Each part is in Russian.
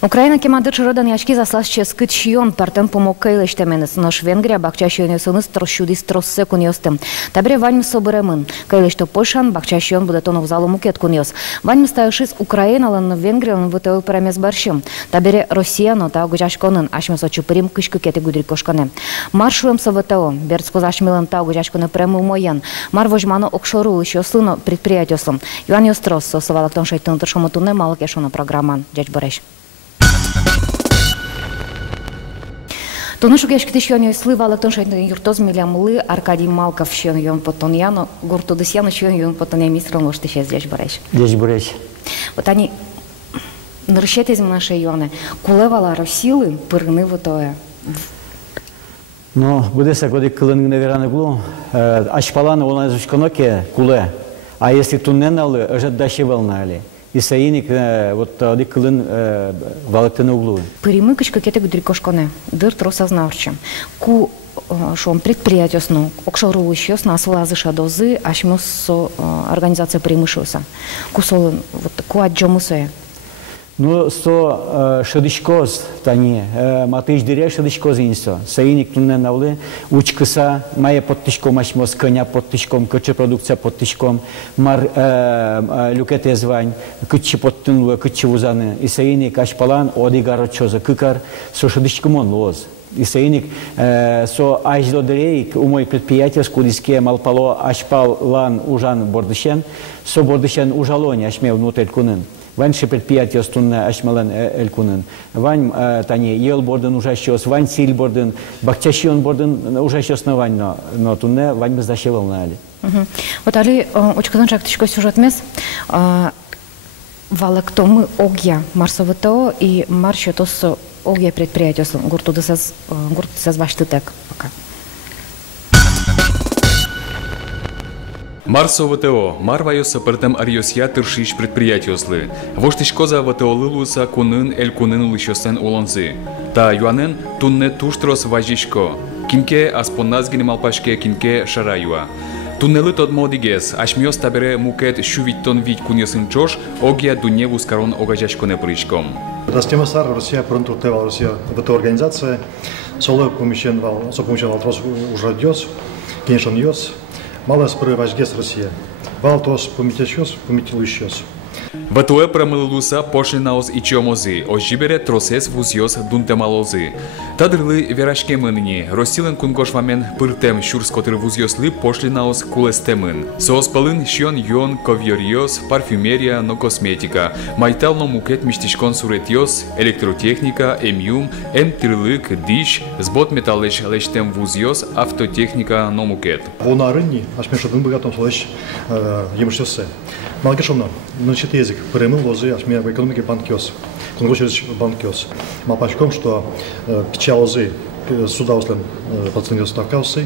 Украина кемандыр шыродан яшки заслас ческит шион партен помог кайлештеменес, наш Венгрия бакча шионесыныз трошудис троссе куньостым. Табре ваньм соберемын. Кайлешто Польшан бакча шион буде тону в залу мукет куньос. Ваньм стаешис Украиналан Венгриялан вытеу премес баршим. Табре Россияно та гужашконын ашмесо чупырим кышкы кети гудри кошкане. Маршуем со ВТО, берцко зашмилан та гужашконе прему моян. Мар вожмано окшору еще слыно предприятioслым. Юан Йострос сосовалак тон шайтын тыршоматуне малак яшона программан. Дядь Борещ. Тонушу гешки тишьон йосли валактон шайтын юртоз милямлы Аркадий Малков шьон йон потоньяно гурту десьяно шьон йон потоня мистрон ложь тишез Дядь Борещ. Дядь Борещ. Вот они нарушат из нашей йоны. Кулевала Росилы пырны в итое. Но буде сагоди кылын невераны глу. Ашпаланы он азушканоке куле. А если тунненалы, уже дальше волнали. И саиник вот оди кылын валактыны углу. Перемыкач какие-то гудрикошконе. Дыр тросознавчим. Ку шон предприятиосну окшорулыщёс на свлазыша дозы ашмёс со организация примышуса. Кусолын вот куаджомусое. Ну, со шадышкоз тани, матыш дыря шадышкоз инсо. Саиник туннен навлы, учкыса, мая подтышком ашмос, коня подтышком, кычы продукция подтышком, мар люкете звань, кычы подтынлы, кычы вузаны. И саиник ашпалан, одигаро чоза, кыкар, со шадышком он лоз. И саиник со аждо дырейк, у мой предприятие с кудиске малпало ашпалан ужан бордышен, со бордышен ужалони ашме внутрь кунын. Вань предприятие стунна ашмалан элькунын. Вань тани ел борден ужащос, вань силь борден, бакчащион борден ужащос на вань, но тунне вань мы защевал на али. Вот али очкадан шактичко сюжет мес. Валек мы огья марсовото и маршотос огья предприятие гурту десаз баштытек пока. Марсо ВТО, Марвайоса пертем Арьосья тыршиш предприятиослы. Воштишкоза ВТО лылуса кунын эль кунын лыщосен улонзы. Та юанен тунне туштрос важишко. Кинке аспонназгини малпашке кинке шараюа. Туннелы тот модигес, ашмиос табере мукет шувиттон вить куньосын чош, огия дуневу скарон огажашконе прыжком. Растемасар Россия пронтуртевал Россия ВТО организация. Соло помещенвал трос уже дёс, конечно йос. Малас прыважгес Россия. Валтос помитящос, помитилущос. ВТО промылылуса пошлинаос и чомозы, ожибере тросес вузьос дунтемалозы. Тадрылы верашке мыныни, Россилен кунгошвамен пыртем щурскотыр вузьослы пошлинаос кулестемын. Сооспалын шьон йон ковьориос, парфюмерия, но косметика. Майтално мукет миштишкон суретьос, электротехника, эмюм, тырлык, диш, сбот металлеш лештем вузьос, автотехника, но мукет. Вона рынни, аж между двум богатым слышь, емшёсе. Малгашовно, научит язык, перемыл лозы, аж меня в экономике банкёс. Кунгошевич банкёс. Мапашком, что печалозы суда услен пацанёс ставкался.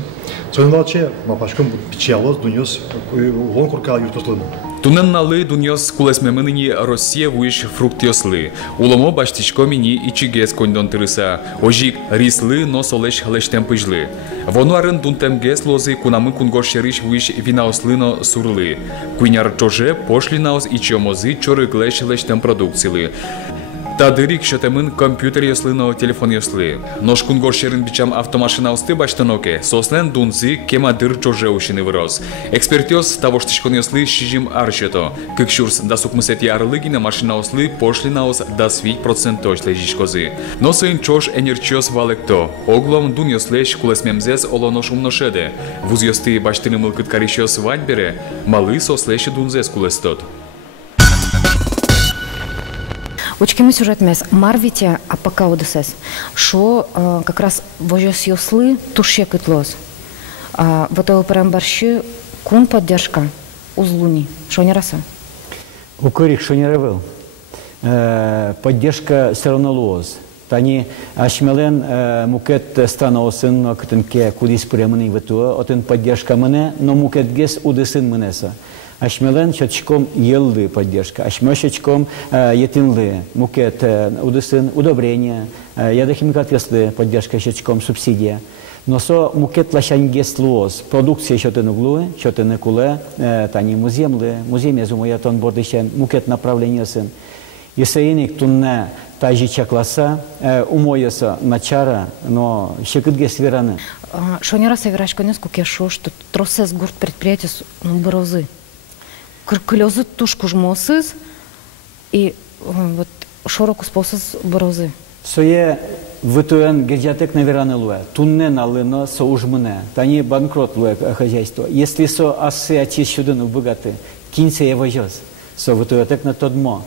Цоинвалче, мапашком печалоз дунёс, лонкурка юртослыну. Тунненналы дуньос кулесмемыныни Россия вуиш фруктиослы. Уломо баштичкомини ичигес коньдон тырыса. Ожик рислы носолеш лештем пыжлы. Вонуарын дунтемгес лозы кунамы кунгоршериш вуиш винаослыно сурлы. Куйняр чоже пошлинаос ичомозы чорыглеш лештем продукцийлы. Тадырик шотемын компьютер яслыно телефон яслы. Нош кунгоршерин бичам автомашина усты баштаноке. Сослен дунзы кема дыр чоже ушины вырос. Экспертиос того штишкон яслы шижим аршето. Кыкшурс дасук мысет ярлыгина машина услы пошлинаос да свить проценточ лежишкозы. Носоин чош энерчиос валекто. Оглом дун яслеш кулесмемзес олонош умношеде. Вуз ясты баштыны мылкыт каришиос ваньбере. Малы сослеши дунзес кулестот. Очкими сюжет мес Марвите АПК ОДСС, шо как раз вожес йослы туше кытлоз. ВТО парамбарщи кун поддержка узлуни. Шо не раса? Укорик шо не ревел. Поддержка все равно лоз. Тани ашмелен мукет станосын кытынке кудис премыны ВТО, отын поддержка мене, но мукет гес удысын менеса. Ашмелен щечком елды поддержка, ашмешечком етинлы, мукет удысын удобрения, ядохимикат яслы поддержка щечком субсидия. Но со мукет лашангес луоз, продукция щотен углуе, щотен куле, тани муземлы, музем язумоятон бордыщен, мукет направление сын. Если иник тунне тайжича класса, умояса начара, но щекотге свераны. Что не раз я врач конец кукешо, что тросес гурт предприятия борозы. Крылезы тушку жмосыз и вот широко способ борозы. Сое вытуен герджатек наверное луэ, тунне налыно соужмыне, тани банкрот луэ хозяйство. Если со асы очищены богаты, киньте его жёс, со вытуетек на тодмо.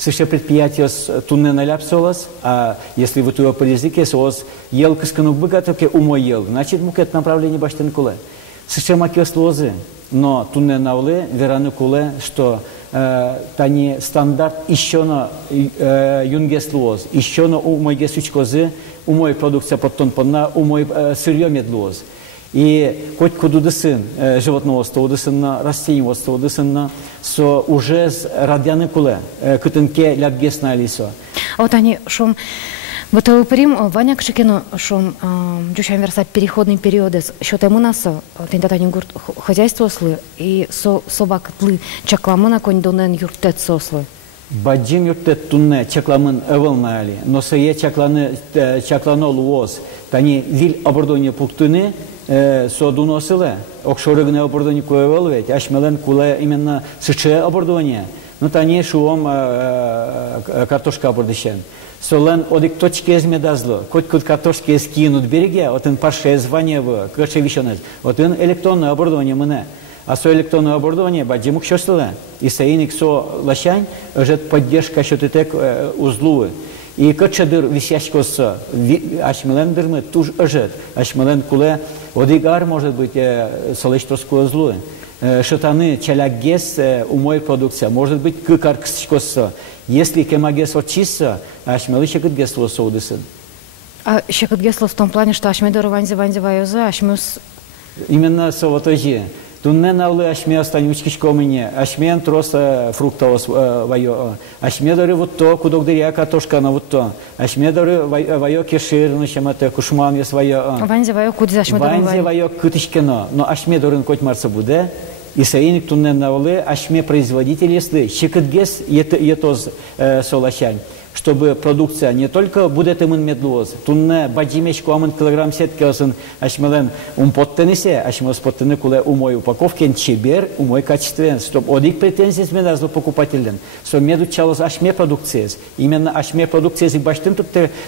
Сыше предприятие тунне наляпсолос, а если вытуе по языке соос ел кыскану богатоке умой ел, значит мукет направление баштен куле. Сыше макиос лозы, но тунне навле вераны куле, что тани стандарт еще на юнгес лоз, еще на умой гесучкозы, умой продукция подтон подна, умой сырье медлоз. И хоть куда сын животноводство, на растениеводство, на со уже с радианы куле, кутенке лябгес на лисо. А вот они шум. Вот уприм Ваня Кшикину, что дюшам верса переходный период, что там у нас тентатани гурт хозяйство слы и собак тлы чакламына конь донен юртет сослы. Баджим юртет тунне чакламын эвелнали, но сое чаклано луоз, тани вил обордония пуктыны со дуносылы, окшорыгне обордония куевелвет, ашмелен куле именно сыче обордония, но тани шуом картошка обордыщен. Солен одик точки измедазло, хоть картошки скинут береге, вот он паршее звание в качевищенец, вот он электронное оборудование мне, а со электронное оборудование бадимук щосле, и соиник со лощань, жет поддержка щотетек узлувы. И качадыр висящкоса, ашмелендермы туж жет, ашмелен куле, одигар может быть солечтоскую узлувы. Шатаны челягес умой продукция, может быть кыкаркскоса. Если кемагес отчисса, ашмелы щекотгес лосоудысын. А щекотгес в том плане, что ашмедор ванзи вайоза, ашмюс... Именно совотожи. Тунне навлы ашме останючкичко мне, ашмен троса фруктовос вайо, ашмедоры вот то, кудогдыря картошка на вот то, ашмедоры вайо кешир, ну чемате кушман есть вайо. Ванзи вайо кудзи ашмедоры вайо. Ванзи вайо кытышкено, но ашмедорын коть марца буде. И соиник тунне навлы ашме производитель если щекотгес етоз солощань, чтобы продукция не только будет именно медлоз, тунне баджимечку амын килограмм сетки осын ашмелен поттенесе, ашмелс поттене куле умой упаковкен чебер, умой качествен, чтобы одик претензий с медазло покупателен, что меду чалос ашме продукции, именно ашме продукции и баштын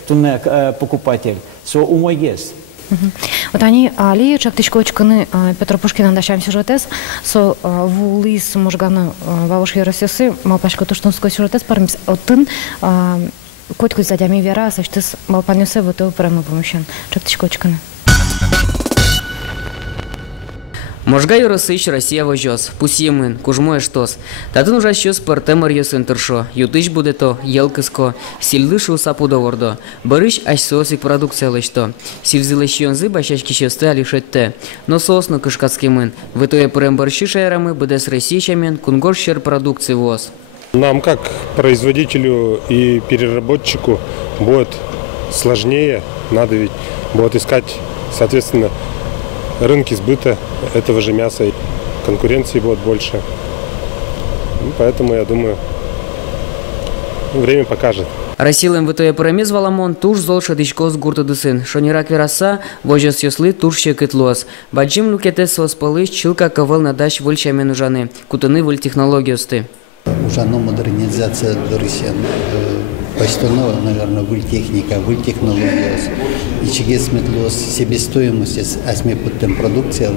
тунне покупатель, что умой гес. Вот они али чактичкочканы Петропушкина дашам сюжетес со вулис можганы вавош еросесы малпашка туштунской сюжетес пармис оттын котку задями вера саштыс малпанюсе вот это прямо помощен чактичкочканы. Можга юросыч Россия вожос, пусимын, кужмое штос. Татын уже щас партемар йосын тыршо, ютыч буде то, елкыско, сильдышу сапудовордо, барыш аж соосик продукция лычто. Сивзылыш йонзы башачки щасты алишетте. Но соосну кышкацкимын, в итоге прем борщи шайрамы буде с российчамен, кунгор щер продукции воз. Нам как производителю и переработчику будет сложнее, надо ведь будет искать, соответственно, рынки сбыта этого же мяса, и конкуренции будет больше. Поэтому, я думаю, время покажет. Расилем в итоге премез валамон туш зол шадичкос гуртадысын. Шонирак вераса вожес йослы туш щекытлос. Баджим лукетес воспалыш чилка ковал надаш вольчамен ужаны. Кутаны воль технологиосты. Ужано модернизация дырысен. Почтоно, наверное, выль техника, выль технология. И чигес метлос себестоимость осьми подтем продукции.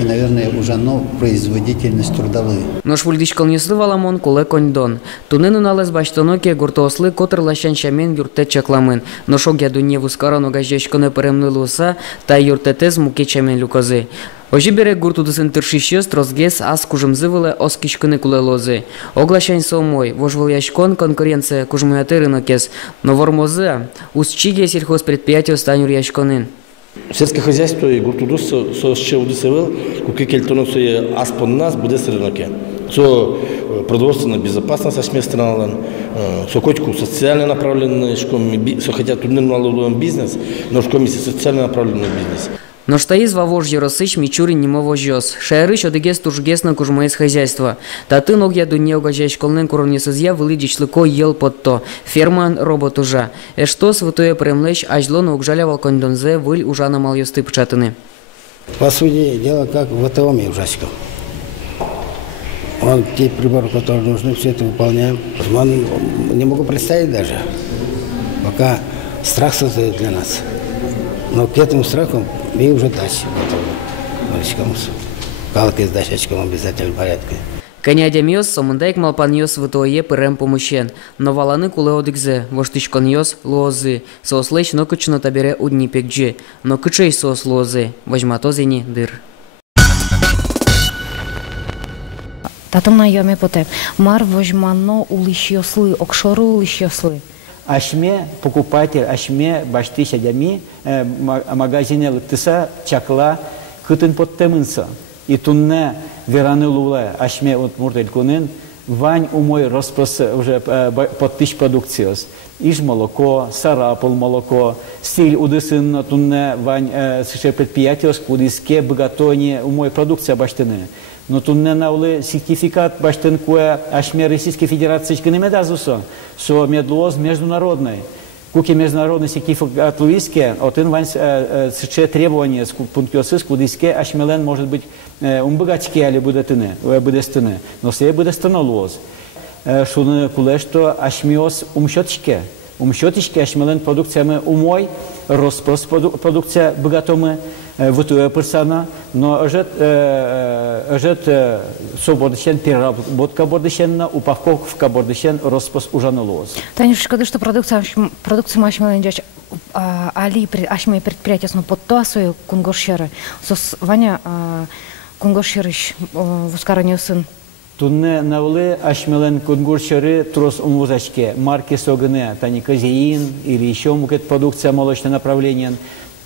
И, наверное, ужано производительность трудовые. Нож вульдичкал неслы валамон куле коньдон. Тунену налез баштоноке гуртоослы котр лащан шамен юртет чакламын. Ношок яду неву скарану гаждешконе перемнылуса, та юртетез муке чамен люкозы. Ожи бере гуртудысын тыршищес трозгес ас кужымзывылы оскишкыны кулелозы. Оглашань сомой, вожвал яшкон конкуренция кужмуяты рынокес. Но вормозы узчиге сельхозпредприятие станюр яшконын. Сельское хозяйство и гуртудус со удисывал, куки кельтоносу аспон нас буде с рыноке. Со продовольственная безопасность осместранала, со котику социально направленный, со хотят тудный налоговый бизнес, но в комиссии социально направленный бизнес. Но что из Вовожье Росыч Мичурин не мовожёс. Шайрыч одегес тужгес на кужмаис хозяйства. Таты ног я дуне угожай школнен куронесызья вылыдичлыко ел под то. Ферман робот уже. Что святое премлещ ажло на угжалявал кондонзе выль ужана малюсты пчатыны. По сути дела, как в атоме ужаськом. Он те приборы, которые нужны, все это выполняем. Не могу представить даже, пока страх создает для нас. Но к этому страху мы уже дачи готовы. Калки с дачечком обязательно в порядке. Канядя мёс, сомундайк малпан йос вытое пырем помощен. Но валаны куле одыгзе, воштичкон йос лозы. Сослэч но кычно табере удни пекджи. Но кычей сос лозы, возьматозени дыр. Татом на яме поте. Мар возьмано улищёслы, окшору улищёслы. Ашме покупатель, ашме башты сядями магазине лыктыса чакла кытын поттемынса. И тунне вераны луле, ашме от муртель кунын, вань умой распрос уже подтыш продукциос. Иж молоко, сарапул молоко, стиль удысын тунне вань предприятиос кудиске богатоне умой продукция баштыны. Но тунне наулы сертификат баштын куя ашме Российской Федерации чканемедазусо, со медлоз международный. Куки международный сертификат луиске, отын вань требования с пунктиосыз кудиске ашмелен может быть умбогачке али будестыны, но все будестыны луоз. Шуны куле, что ашмиос умщотичке. Умщотичке ашмелен продукциями умой, роспрос продукция богатомы, вытуя персона, но ожет собордыщен, переработка бордыщенна, упаковка бордыщен, роспрос ужаны луоз. Танюшка, ты что продукция ашмелен дяч али ашме предприятия сно под то свою кунгоршеры. Сос Ваня кунгоршерыш в ускаранию сын. Тунне навлы ашмелен кунгуршеры трос умвузачке, марки согне, тани казеин или еще мукет продукция молочное направление.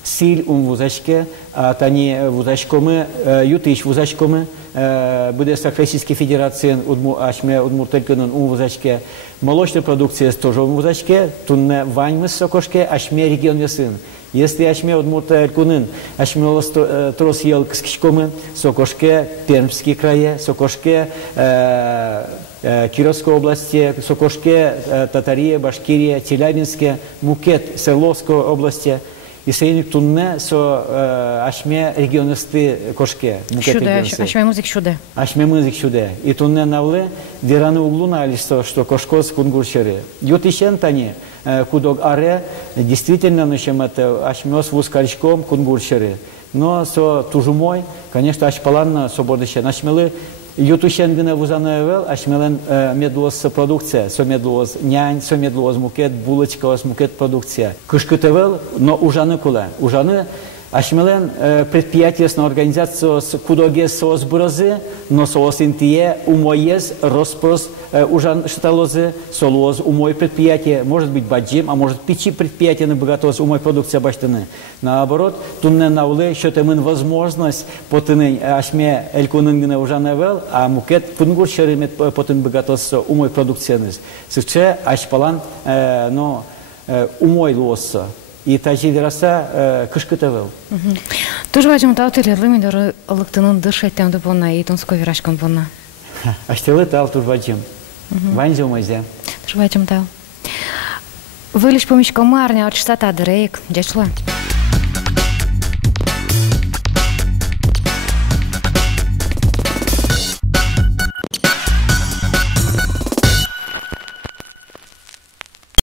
Силь умвузачке, а тани вузачкомы, ютыш вузачкомы, bude z Российской Федерации ашме удмуртельканын умвузачке. Молочная продукция тоже умвузачке, тунне ваньмы сокошке, ашме регион ясын. Если ашме удмуртельканын, ашме трос ел кскишкомы, сокошке Пермский крае, сокошке Кировской области, сокошке Татария, Башкирия, Челябинске, Мукет, Свердловской области. И сейник тунне со ашме регионисты кошке. Шуде, ашме музык шуде. Ашме музык шуде. И тунне навле дераны углуна алисто, что кошкос кунгуршеры. Ютишен тани кудок аре действительно ночем это ашмес вускальчком кунгуршеры. Но со тужумой, конечно, ашпаланна сободыщен. Ашмелы ютушен гына вузанаевел, ашмелен медлоз продукция, со медлоз нянь, со медлоз мукет, булочка, мукет продукция. Кышкытевел, но ужаны кула. Ужаны ашмелен предприятие с организацией с кудоге соос буразы, но соос интие умоез роспрос ужан шталозы, солоз умой предприятие, может быть баджим, а может пичи предприятие на богатоз умой продукция баштаны. Наоборот, тунне науле, что темын возможность потыны ашме элькунын ужаневел, а мукет пунгур шеремет потын богатоз умой продукцияныз. Сывче ашпалан, но умой лоса. И тажи вераса кышкытевел. Тоже важно таутели рымидор лыктынын дышеттен дупона и тунской вирашкон пона. Аштелы тал тур ваджим. Ванзо мойзе. Тоже важно тал. Вылиш помещ комарня от штата Дрейк. Дяшла.